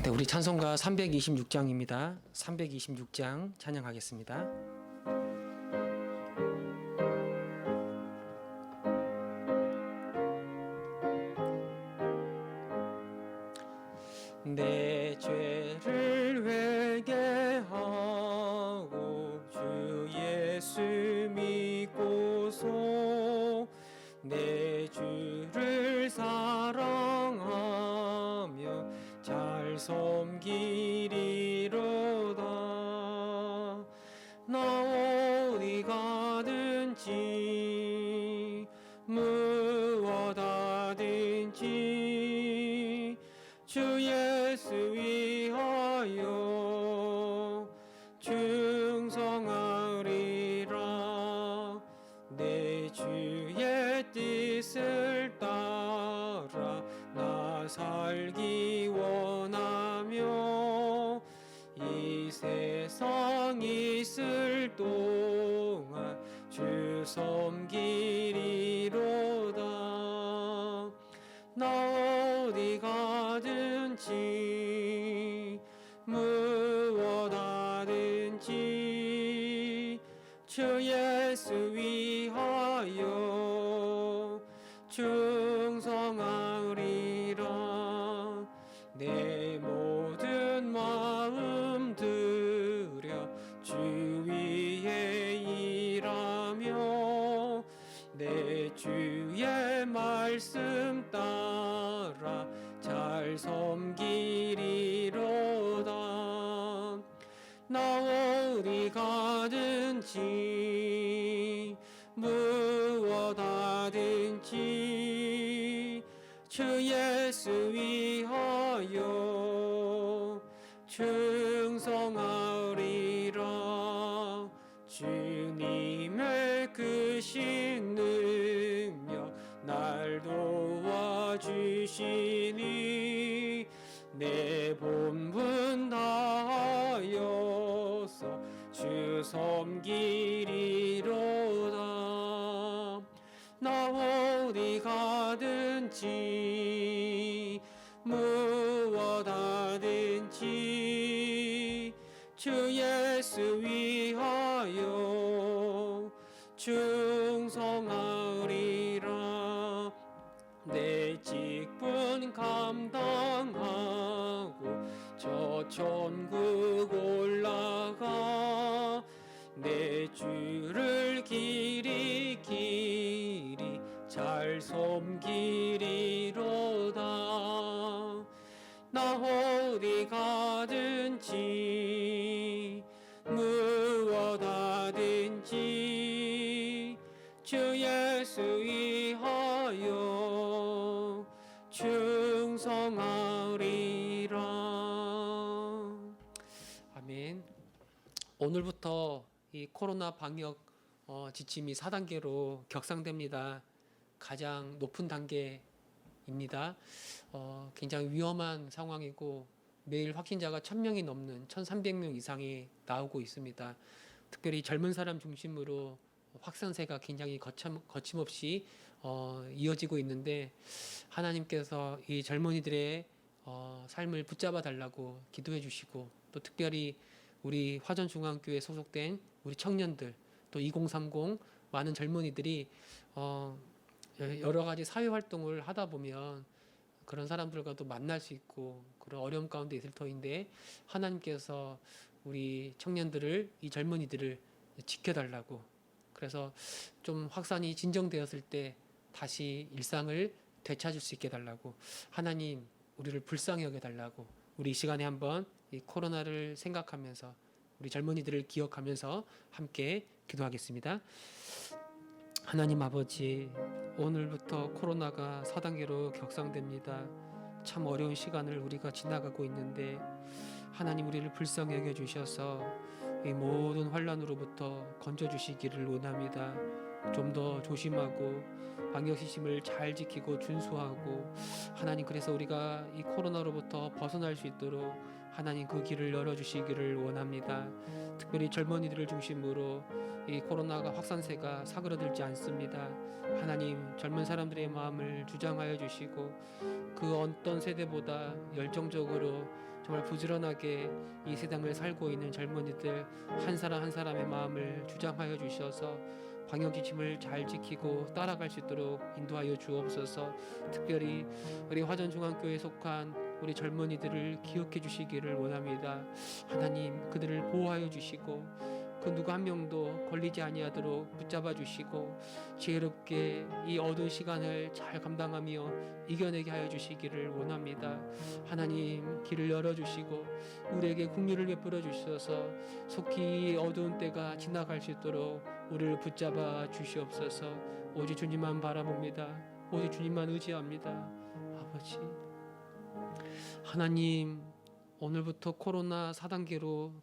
네, 우리 찬송가 326장입니다. 326장 찬양하겠습니다. 내 죄를 회개하고 주 예수 믿고서 내 주를 사랑하며 잘 섬기리로다. 나 어디 가든지 무엇 하든지 주 예수 위하여 충성하리라. 내 주의 뜻을 따라 나 살기 원하며 이 세상 있을 동안 주 섬기리로다. 나 어디 가든지 무엇 하든지 주 예수 위하여 충성하리라. 내 모든 마음 들여 주 위에 일하며 내 주의 말씀 따라 잘 섬기리로다. 나 어디 가든지 무엇 하든지 주 예수 위하여 충성하리라. 주님의 크신 능력 날 도와주시니 내 본분 다하여서 주 섬기리로다. 나 어디 가든지 무엇 하든지 주 예수 위하여 충성하리라. 내 직분 감당하고 저 천국 올라가 내 주를 길이 잘 섬기리로다. 나 어디 가든지 무엇 하든지 주 예수 위하여 충성하리라. 아멘. 오늘부터 이 코로나 방역 지침이 4단계로 격상됩니다. 가장 높은 단계입니다. 굉장히 위험한 상황이고 매일 확진자가 1000명이 넘는 1300명 이상이 나오고 있습니다. 특별히 젊은 사람 중심으로 확산세가 굉장히 거침없이 이어지고 있는데 하나님께서 이 젊은이들의 삶을 붙잡아 달라고 기도해 주시고 또 특별히 우리 화전중앙교회 소속된 우리 청년들 또 2030 많은 젊은이들이 여러 가지 사회활동을 하다 보면 그런 사람들과도 만날 수 있고 그런 어려움 가운데 있을 터인데 하나님께서 우리 청년들을 이 젊은이들을 지켜달라고 그래서 좀 확산이 진정되었을 때 다시 일상을 되찾을 수 있게 달라고 하나님 우리를 불쌍히 여겨달라고 우리 이 시간에 한번 이 코로나를 생각하면서 우리 젊은이들을 기억하면서 함께 기도하겠습니다. 하나님 아버지, 오늘부터 코로나가 4단계로 격상됩니다. 참 어려운 시간을 우리가 지나가고 있는데 하나님 우리를 불쌍히 여겨주셔서 이 모든 환난으로부터 건져주시기를 원합니다. 좀 더 조심하고 방역지침을 잘 지키고 준수하고 하나님 그래서 우리가 이 코로나로부터 벗어날 수 있도록 하나님 그 길을 열어주시기를 원합니다. 특별히 젊은이들을 중심으로 이 코로나가 확산세가 사그러들지 않습니다. 하나님 젊은 사람들의 마음을 주장하여 주시고 그 어떤 세대보다 열정적으로 정말 부지런하게 이 세상을 살고 있는 젊은이들 한 사람 한 사람의 마음을 주장하여 주셔서 방역 지침을 잘 지키고 따라갈 수 있도록 인도하여 주옵소서. 특별히 우리 화전중앙교회에 속한 우리 젊은이들을 기억해 주시기를 원합니다. 하나님, 그들을 보호하여 주시고 그 누구 한 명도 걸리지 아니하도록 붙잡아 주시고 지혜롭게 이 어두운 시간을 잘 감당하며 이겨내게 하여 주시기를 원합니다. 하나님, 길을 열어 주시고 우리에게 긍휼을 베풀어 주셔서 속히 이 어두운 때가 지나갈 수 있도록 우리를 붙잡아 주시옵소서. 오직 주님만 바라봅니다. 오직 주님만 의지합니다. 아버지, 하나님, 오늘부터 코로나 4단계로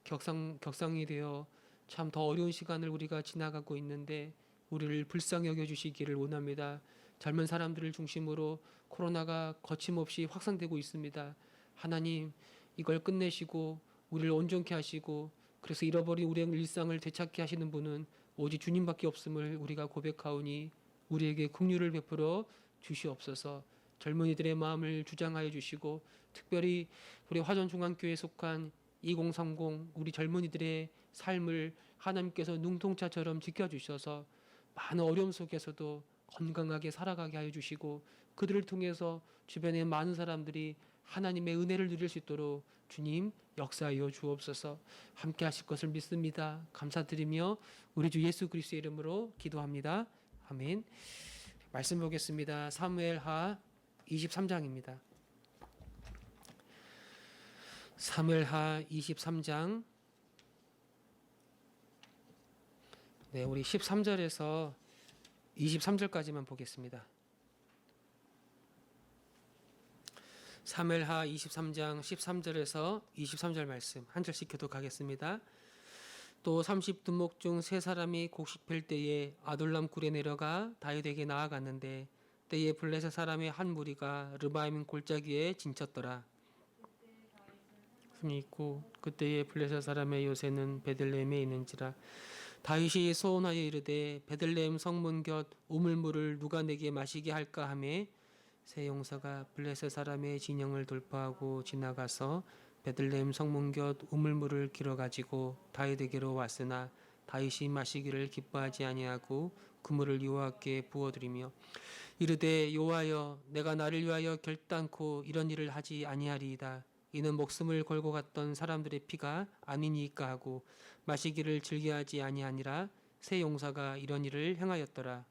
격상이 되어 참 더 어려운 시간을 우리가 지나가고 있는데 우리를 불쌍히 여겨주시기를 원합니다. 젊은 사람들을 중심으로 코로나가 거침없이 확산되고 있습니다. 하나님, 이걸 끝내시고 우리를 온전케 하시고 그래서 잃어버린 우리의 일상을 되찾게 하시는 분은 오직 주님밖에 없음을 우리가 고백하오니 우리에게 긍휼을 베풀어 주시옵소서. 젊은이들의 마음을 주장하여 주시고 특별히 우리 화전중앙교회에 속한 2030 우리 젊은이들의 삶을 하나님께서 눈동자처럼 지켜주셔서 많은 어려움 속에서도 건강하게 살아가게 하여 주시고 그들을 통해서 주변의 많은 사람들이 하나님의 은혜를 누릴 수 있도록 주님 역사하여 주옵소서. 함께 하실 것을 믿습니다. 감사드리며 우리 주 예수 그리스도의 이름으로 기도합니다. 아멘. 말씀 보겠습니다. 사무엘하 23장입니다. 사무엘하 23장. 네, 우리 13절에서 23절까지만 보겠습니다. 사무엘하 23장 13절에서 23절 말씀 한 절씩 교독하겠습니다. 또 30두목 중 세 사람이 곡식 펼 때에 아둘람 굴에 내려가 다윗에게 나아갔는데 때에 블레셋 사람의 한 무리가 르바임 골짜기에 진쳤더라. 숨이 있고 그때에 블레셋 사람의 요새는 베들레헴에 있는지라. 다윗이 소원하여 이르되 베들레헴 성문 곁 우물물을 누가 내게 마시게 할까 하매 세 용사가 블레셋 사람의 진영을 돌파하고 지나가서 베들레헴 성문 곁 우물물을 길어 가지고 다윗에게로 왔으나 다윗이 마시기를 기뻐하지 아니하고 그 물을 여호와께 부어드리며 이르되 여호와여 내가 나를 위하여 결단코 이런 일을 하지 아니하리이다. 이는 목숨을 걸고 갔던 사람들의 피가 아니니까 하고 마시기를 즐겨하지 아니하니라. 세 용사가 이런 일을 행하였더라.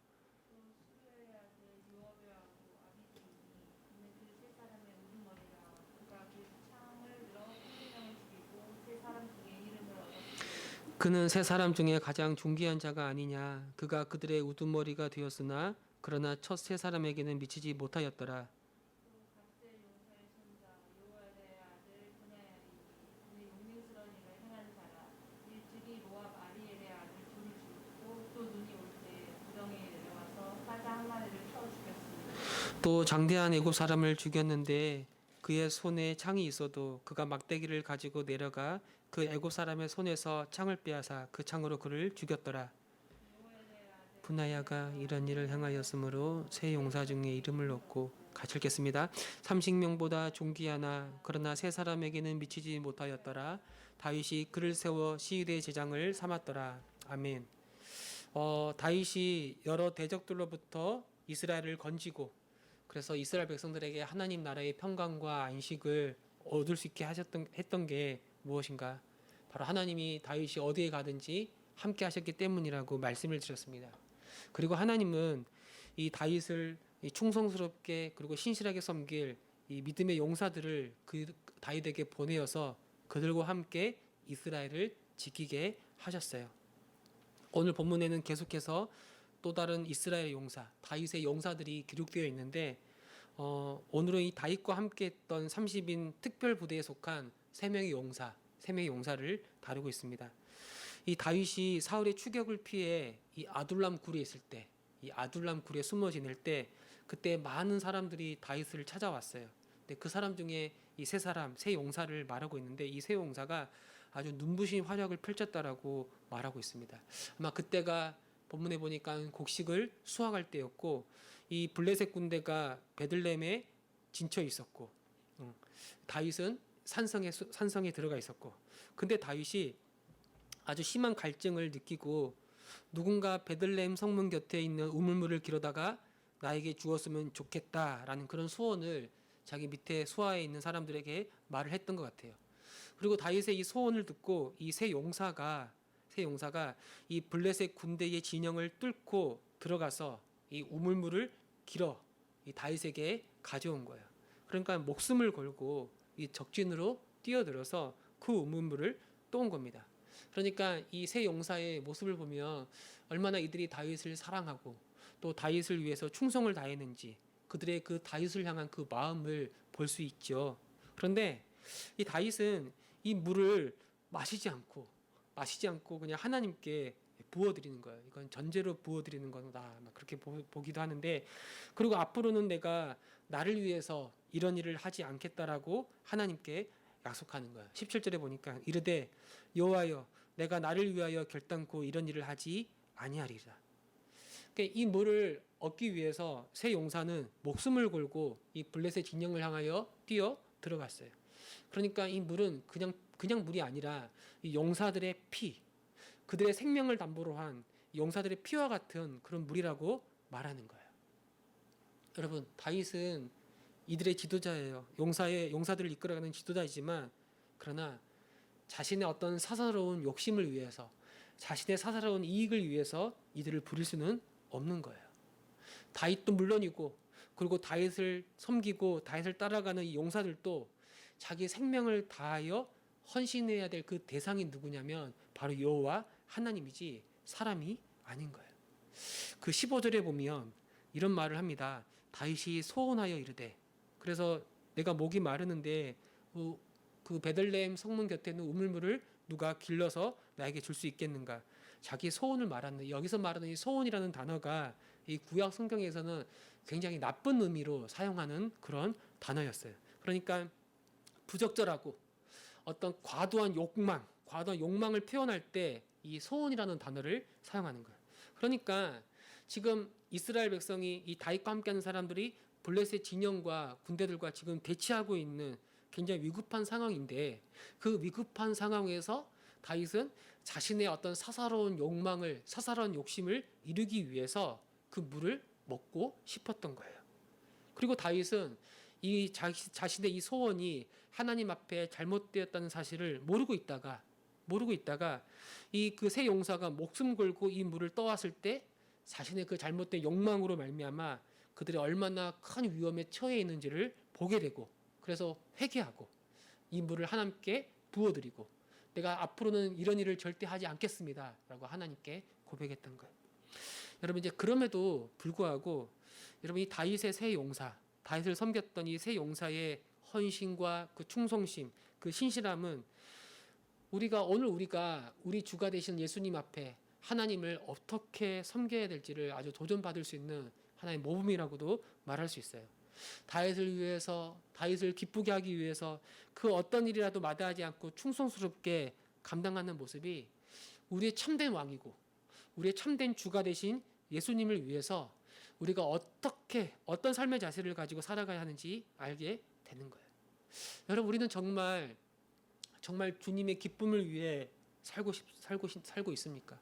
그는 세 사람 중에 가장 중귀한 자가 아니냐. 그가 그들의 우두머리가 되었으나 그러나 첫 세 사람에게는 미치지 못하였더라. 또 장대한 애굽 사람을 죽였는데 그의 손에 창이 있어도 그가 막대기를 가지고 내려가 그 애굽 사람의 손에서 창을 빼앗아 그 창으로 그를 죽였더라. 분하야가 이런 일을 행하였으므로 세 용사 중에 이름을 얻고 같이 읽겠습니다. 30명보다 존귀하나 그러나 세 사람에게는 미치지 못하였더라. 다윗이 그를 세워 시위대의 제장을 삼았더라. 아멘. 다윗이 여러 대적들로부터 이스라엘을 건지고 그래서 이스라엘 백성들에게 하나님 나라의 평강과 안식을 얻을 수 있게 했던 게 무엇인가? 바로 하나님이 다윗이 어디에 가든지 함께 하셨기 때문이라고 말씀을 드렸습니다. 그리고 하나님은 이 다윗을 충성스럽게 그리고 신실하게 섬길 이 믿음의 용사들을 그 다윗에게 보내어서 그들과 함께 이스라엘을 지키게 하셨어요. 오늘 본문에는 계속해서 또 다른 이스라엘 용사, 다윗의 용사들이 기록되어 있는데 오늘은 이 다윗과 함께했던 30인 특별 부대에 속한 3명의 용사를 다루고 있습니다. 이 다윗이 사울의 추격을 피해 이 아둘람 굴에 있을 때, 이 아둘람 굴에 숨어 지낼 때 그때 많은 사람들이 다윗을 찾아왔어요. 근데 그 사람 중에 이 세 용사를 말하고 있는데 이 세 용사가 아주 눈부신 활약을 펼쳤다라고 말하고 있습니다. 아마 그때가 본문에 보니까 곡식을 수확할 때였고 이 블레셋 군대가 베들레헴에 진쳐 있었고 다윗은 산성에 들어가 있었고, 근데 다윗이 아주 심한 갈증을 느끼고 누군가 베들레헴 성문 곁에 있는 우물물을 기르다가 나에게 주었으면 좋겠다라는 그런 소원을 자기 밑에 수하에 있는 사람들에게 말을 했던 것 같아요. 그리고 다윗의 이 소원을 듣고 이 세 용사가 이 블레셋 군대의 진영을 뚫고 들어가서 이 우물물을 길어 이 다윗에게 가져온 거예요. 그러니까 목숨을 걸고 이 적진으로 뛰어들어서 그 우물물을 떠온 겁니다. 그러니까 이 세 용사의 모습을 보면 얼마나 이들이 다윗을 사랑하고 또 다윗을 위해서 충성을 다했는지 그들의 그 다윗을 향한 그 마음을 볼 수 있죠. 그런데 이 다윗은 이 물을 마시지 않고 그냥 하나님께 부어드리는 거예요. 이건 전제로 부어드리는 거다. 그렇게 보기도 하는데, 그리고 앞으로는 내가 나를 위해서 이런 일을 하지 않겠다라고 하나님께 약속하는 거예요. 17절에 보니까 이르되 여호와여 내가 나를 위하여 결단코 이런 일을 하지 아니하리라. 그러니까 이 물을 얻기 위해서 세 용사는 목숨을 걸고 이 블레셋 진영을 향하여 뛰어 들어갔어요. 그러니까 이 물은 그냥 물이 아니라 이 용사들의 피, 그들의 생명을 담보로 한 용사들의 피와 같은 그런 물이라고 말하는 거예요. 여러분, 다윗은 이들의 지도자예요. 용사들을 이끌어가는 지도자이지만, 그러나 자신의 어떤 사사로운 욕심을 위해서, 자신의 사사로운 이익을 위해서 이들을 부릴 수는 없는 거예요. 다윗도 물론이고, 그리고 다윗을 섬기고 다윗을 따라가는 이 용사들도 자기 생명을 다하여 헌신해야 될 그 대상이 누구냐면 바로 여호와 하나님이지 사람이 아닌 거예요. 그 15절에 보면 이런 말을 합니다. 다윗이 소원하여 이르되, 그래서 내가 목이 마르는데 그 베들레헴 성문 곁에 있는 우물물을 누가 길러서 나에게 줄 수 있겠는가? 자기 소원을 말하는, 여기서 말하는 이 소원이라는 단어가 이 구약 성경에서는 굉장히 나쁜 의미로 사용하는 그런 단어였어요. 그러니까 부적절하고 어떤 과도한 욕망을 표현할 때 이 소원이라는 단어를 사용하는 거예요. 그러니까 지금 이스라엘 백성이 이 다윗과 함께하는 사람들이 블레셋 진영과 군대들과 지금 대치하고 있는 굉장히 위급한 상황인데, 그 위급한 상황에서 다윗은 자신의 어떤 사사로운 욕심을 이루기 위해서 그 물을 먹고 싶었던 거예요. 그리고 다윗은 이 자신의 이 소원이 하나님 앞에 잘못되었다는 사실을 모르고 있다가 이 그 세 용사가 목숨 걸고 이 물을 떠왔을 때 자신의 그 잘못된 욕망으로 말미암아 그들이 얼마나 큰 위험에 처해 있는지를 보게 되고, 그래서 회개하고 이 물을 하나님께 부어드리고 내가 앞으로는 이런 일을 절대 하지 않겠습니다라고 하나님께 고백했던 거예요. 여러분, 이제 그럼에도 불구하고 여러분, 이 다윗의 세 용사, 다윗을 섬겼던 이 세 용사의 헌신과 그 충성심, 그 신실함은 우리 주가 되신 예수님 앞에 하나님을 어떻게 섬겨야 될지를 아주 도전받을 수 있는 하나의 모범이라고도 말할 수 있어요. 다윗을 위해서, 다윗을 기쁘게 하기 위해서 그 어떤 일이라도 마다하지 않고 충성스럽게 감당하는 모습이 우리의 참된 왕이고 우리의 참된 주가 되신 예수님을 위해서 우리가 어떤 삶의 자세를 가지고 살아가야 하는지 알게 되는 거예요. 여러분, 우리는 정말 주님의 기쁨을 위해 살고 있습니까?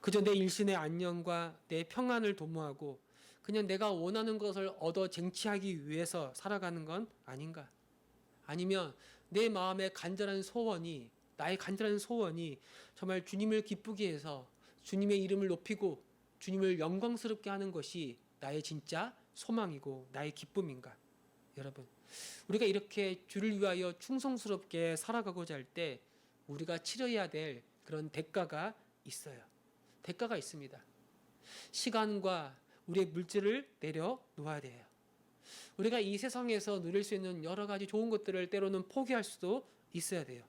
그저 내 일신의 안녕과 내 평안을 도모하고 그냥 내가 원하는 것을 얻어 쟁취하기 위해서 살아가는 건 아닌가? 아니면 내 마음의 나의 간절한 소원이 정말 주님을 기쁘게 해서 주님의 이름을 높이고 주님을 영광스럽게 하는 것이 나의 진짜 소망이고 나의 기쁨인가? 여러분, 우리가 이렇게 주를 위하여 충성스럽게 살아가고자 할 때 우리가 치러야 될 그런 대가가 있어요. 대가가 있습니다. 시간과 우리의 물질을 내려놓아야 돼요. 우리가 이 세상에서 누릴 수 있는 여러 가지 좋은 것들을 때로는 포기할 수도 있어야 돼요.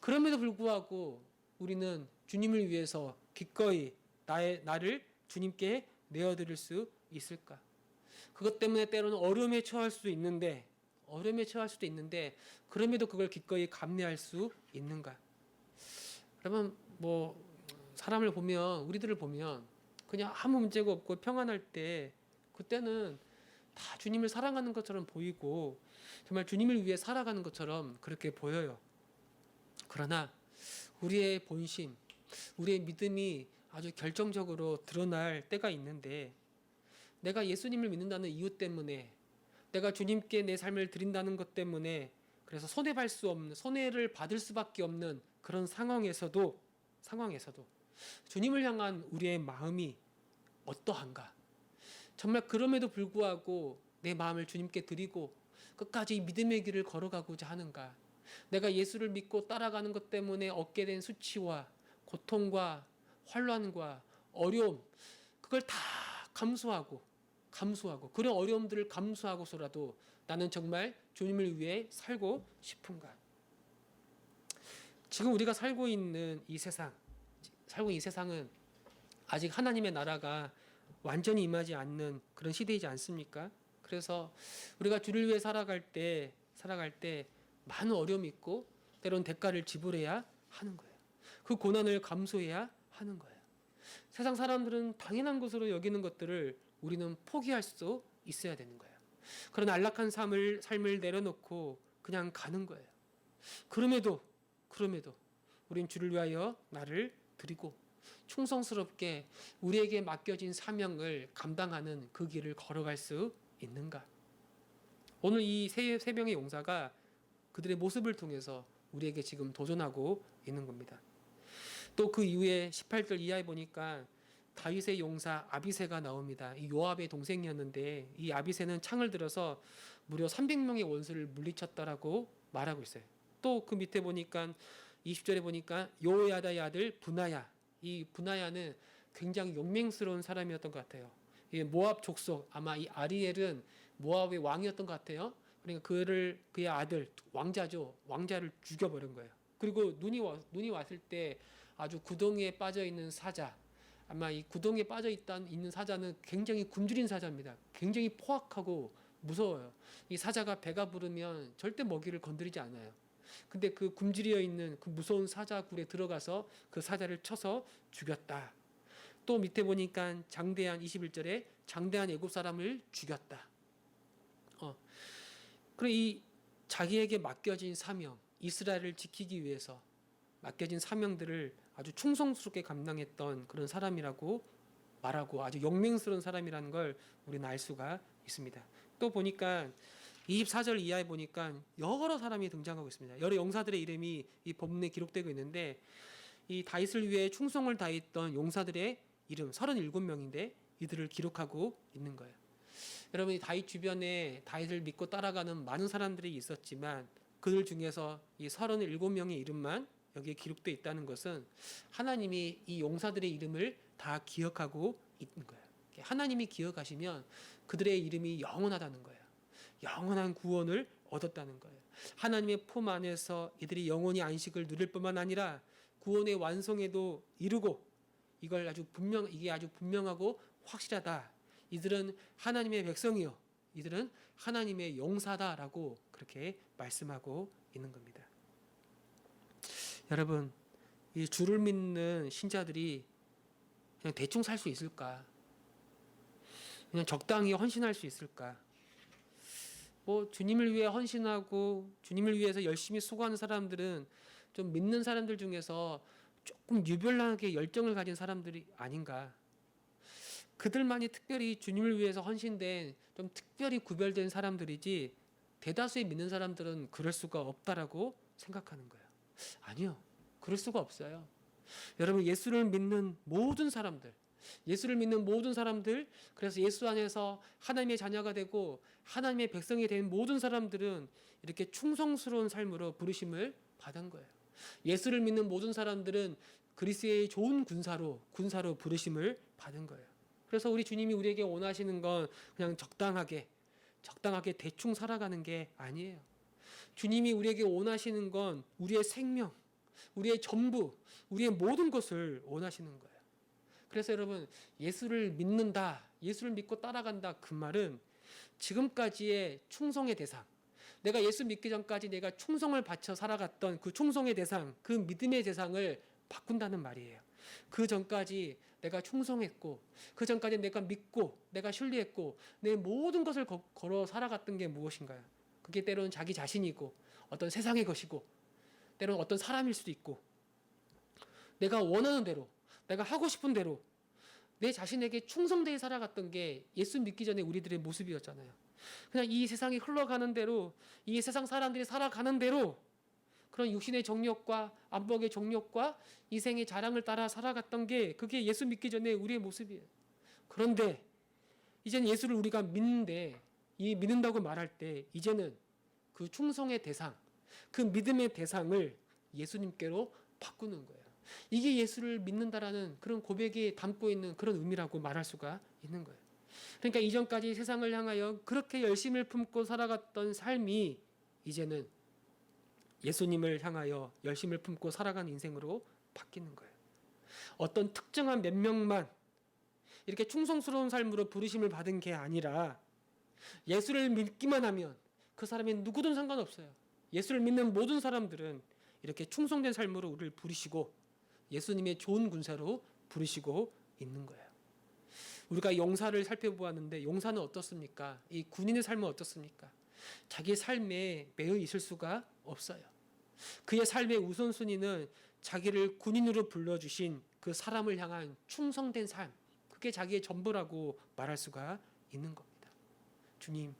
그럼에도 불구하고 우리는 주님을 위해서 기꺼이 나를 주님께 내어드릴 수 있을까? 그것 때문에 때로는 어려움에 처할 수도 있는데 그럼에도 그걸 기꺼이 감내할 수 있는가? 여러분, 우리들을 보면 그냥 아무 문제가 없고 평안할 때 그때는 다 주님을 사랑하는 것처럼 보이고 정말 주님을 위해 살아가는 것처럼 그렇게 보여요. 그러나 우리의 본심, 우리의 믿음이 아주 결정적으로 드러날 때가 있는데, 내가 예수님을 믿는다는 이유 때문에, 내가 주님께 내 삶을 드린다는 것 때문에 그래서 손해를 받을 수밖에 없는 그런 상황에서도 주님을 향한 우리의 마음이 어떠한가? 정말 그럼에도 불구하고 내 마음을 주님께 드리고 끝까지 믿음의 길을 걸어가고자 하는가? 내가 예수를 믿고 따라가는 것 때문에 얻게 된 수치와 고통과 환란과 어려움, 그걸 다 감수하고 그런 어려움들을 감수하고서라도 나는 정말 주님을 위해 살고 싶은가? 지금 우리가 살고 있는 이 세상은 아직 하나님의 나라가 완전히 임하지 않는 그런 시대이지 않습니까? 그래서 우리가 주를 위해 살아갈 때 많은 어려움이 있고 때로는 대가를 지불해야 하는 거예요. 그 고난을 감수해야 하는 거예요. 세상 사람들은 당연한 것으로 여기는 것들을 우리는 포기할 수 있어야 되는 거예요. 그런 안락한 삶을 내려놓고 그냥 가는 거예요. 그럼에도 우린 주를 위하여 나를 드리고 충성스럽게 우리에게 맡겨진 사명을 감당하는 그 길을 걸어갈 수 있는가? 오늘 이 세 명의 용사가 그들의 모습을 통해서 우리에게 지금 도전하고 있는 겁니다. 또 그 이후에 18절 이하에 보니까 다윗의 용사 아비새가 나옵니다. 이 요압의 동생이었는데 이 아비새는 창을 들어서 무려 300명의 원수를 물리쳤다라고 말하고 있어요. 또 그 밑에 보니까 20절에 보니까 요야다의 아들 분하야. 이 분하야는 굉장히 용맹스러운 사람이었던 것 같아요. 이 모압 족속, 아마 이 아리엘은 모압의 왕이었던 것 같아요. 그러니까 그의 아들 왕자죠. 왕자를 죽여버린 거예요. 그리고 눈이 왔을 때 아주 구덩이에 빠져 있는 사자, 아마 이 구덩이에 빠져 있는 사자는 굉장히 굶주린 사자입니다. 굉장히 포악하고 무서워요. 이 사자가 배가 부르면 절대 먹이를 건드리지 않아요. 근데 그 굶주려 있는 그 무서운 사자 굴에 들어가서 그 사자를 쳐서 죽였다. 또 밑에 보니까 장대한 21절에 장대한 애굽 사람을 죽였다. 그리고 이 자기에게 맡겨진 사명, 이스라엘을 지키기 위해서 맡겨진 사명들을 아주 충성스럽게 감당했던 그런 사람이라고 말하고 아주 용맹스러운 사람이라는 걸 우리는 알 수가 있습니다. 또 보니까 24절 이하에 보니까 여러 사람이 등장하고 있습니다. 여러 용사들의 이름이 이 본문에 기록되고 있는데 이 다윗을 위해 충성을 다했던 용사들의 이름 37명인데 이들을 기록하고 있는 거예요. 여러분, 이 다윗 주변에 다윗을 믿고 따라가는 많은 사람들이 있었지만 그들 중에서 이 37명의 이름만 여기에 기록되어 있다는 것은 하나님이 이 용사들의 이름을 다 기억하고 있는 거예요. 하나님이 기억하시면 그들의 이름이 영원하다는 거예요. 영원한 구원을 얻었다는 거예요. 하나님의 품 안에서 이들이 영원히 안식을 누릴 뿐만 아니라 구원의 완성에도 이르고 이게 아주 분명하고 확실하다. 이들은 하나님의 백성이요. 이들은 하나님의 용사다라고 그렇게 말씀하고 있는 겁니다. 여러분, 이 주를 믿는 신자들이 그냥 대충 살 수 있을까? 그냥 적당히 헌신할 수 있을까? 주님을 위해 헌신하고 주님을 위해서 열심히 수고하는 사람들은 좀 믿는 사람들 중에서 조금 유별나게 열정을 가진 사람들이 아닌가? 그들만이 특별히 주님을 위해서 헌신된 좀 특별히 구별된 사람들이지 대다수의 믿는 사람들은 그럴 수가 없다라고 생각하는 거예요. 아니요. 그럴 수가 없어요. 여러분, 예수를 믿는 모든 사람들, 그래서 예수 안에서 하나님의 자녀가 되고 하나님의 백성이 된 모든 사람들은 이렇게 충성스러운 삶으로 부르심을 받은 거예요. 예수를 믿는 모든 사람들은 그리스도의 좋은 군사로 부르심을 받은 거예요. 그래서 우리 주님이 우리에게 원하시는 건 그냥 적당하게 대충 살아가는 게 아니에요. 주님이 우리에게 원하시는 건 우리의 생명, 우리의 전부, 우리의 모든 것을 원하시는 거예요. 그래서 여러분, 예수를 믿는다, 예수를 믿고 따라간다, 그 말은 지금까지의 충성의 대상, 내가 예수 믿기 전까지 내가 충성을 바쳐 살아갔던 그 충성의 대상, 그 믿음의 대상을 바꾼다는 말이에요. 그 전까지 내가 충성했고 그 전까지 내가 믿고 내가 신뢰했고 내 모든 것을 걸어 살아갔던 게 무엇인가요? 그게 때로는 자기 자신이고 어떤 세상의 것이고 때로는 어떤 사람일 수도 있고 내가 원하는 대로 내가 하고 싶은 대로 내 자신에게 충성되게 살아갔던 게 예수 믿기 전에 우리들의 모습이었잖아요. 그냥 이 세상이 흘러가는 대로 이 세상 사람들이 살아가는 대로 그런 육신의 정욕과 안목의 정욕과 이생의 자랑을 따라 살아갔던 게 그게 예수 믿기 전에 우리의 모습이에요. 그런데 이제는 예수를 우리가 믿는데 이 믿는다고 말할 때 이제는 그 충성의 대상, 그 믿음의 대상을 예수님께로 바꾸는 거예요. 이게 예수를 믿는다라는 그런 고백에 담고 있는 그런 의미라고 말할 수가 있는 거예요. 그러니까 이전까지 세상을 향하여 그렇게 열심을 품고 살아갔던 삶이 이제는 예수님을 향하여 열심을 품고 살아가는 인생으로 바뀌는 거예요. 어떤 특정한 몇 명만 이렇게 충성스러운 삶으로 부르심을 받은 게 아니라 예수를 믿기만 하면 그 사람이 누구든 상관없어요. 예수를 믿는 모든 사람들은 이렇게 충성된 삶으로 우리를 부르시고 예수님의 좋은 군사로 부르시고 있는 거예요. 우리가 용사를 살펴보았는데 용사는 어떻습니까? 이 군인의 삶은 어떻습니까? 자기 삶에 매여 있을 수가 없어요. 그의 삶의 우선순위는 자기를 군인으로 불러주신 그 사람을 향한 충성된 삶, 그게 자기의 전부라고 말할 수가 있는 겁니다. 주님,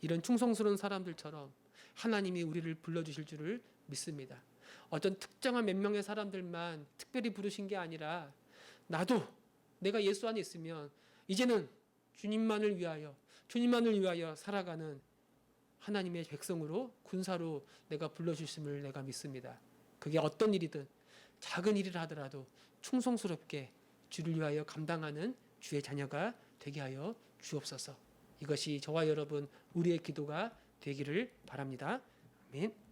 이런 충성스러운 사람들처럼 하나님이 우리를 불러주실 줄을 믿습니다. 어떤 특정한 몇 명의 사람들만 특별히 부르신 게 아니라 나도 내가 예수 안에 있으면 이제는 주님만을 위하여 살아가는 하나님의 백성으로 군사로 내가 불러주심을 내가 믿습니다. 그게 어떤 일이든 작은 일이라 하더라도 충성스럽게 주를 위하여 감당하는 주의 자녀가 되게 하여 주옵소서. 이것이 저와 여러분 우리의 기도가 되기를 바랍니다. 아멘.